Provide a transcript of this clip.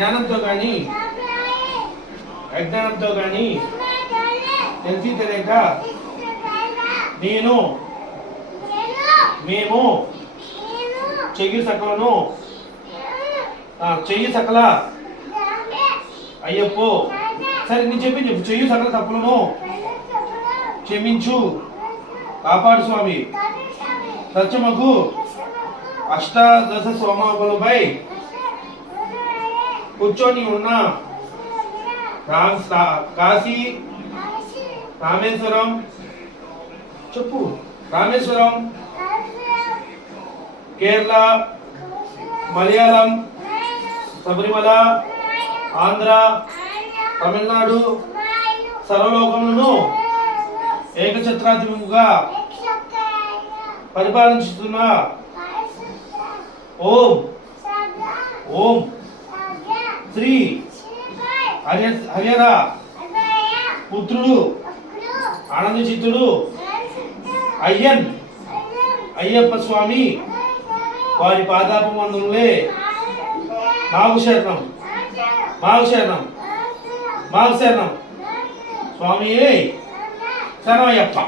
జ్ఞానంతో కానీ అజ్ఞానంతో కానీ తెలిసి తెలియక నేను మేము చెయ్యి సకల అయ్యప్పో సరే నేను చెప్పు చెయ్యి సకల తప్పులను క్షమించు కాపాడు స్వామి సత్యమగు అష్టాదశ సోమాకులపై కూర్చొని ఉన్న కాశీ రామేశ్వరం చెప్పు రామేశ్వరం కేరళ మలయాళం శబరిమల ఆంధ్ర తమిళనాడు సర్వలోకములను ఏకఛత్రాధిపతిగా పరిపాలించుతున్న ఓం ఓం శ్రీ హరియర పుత్రుడు ఆనంద చిత్తుడు అయ్యప్ప స్వామి వారి పాదాపమందులే మాకు శరణం స్వామి శరణయ్యప్ప.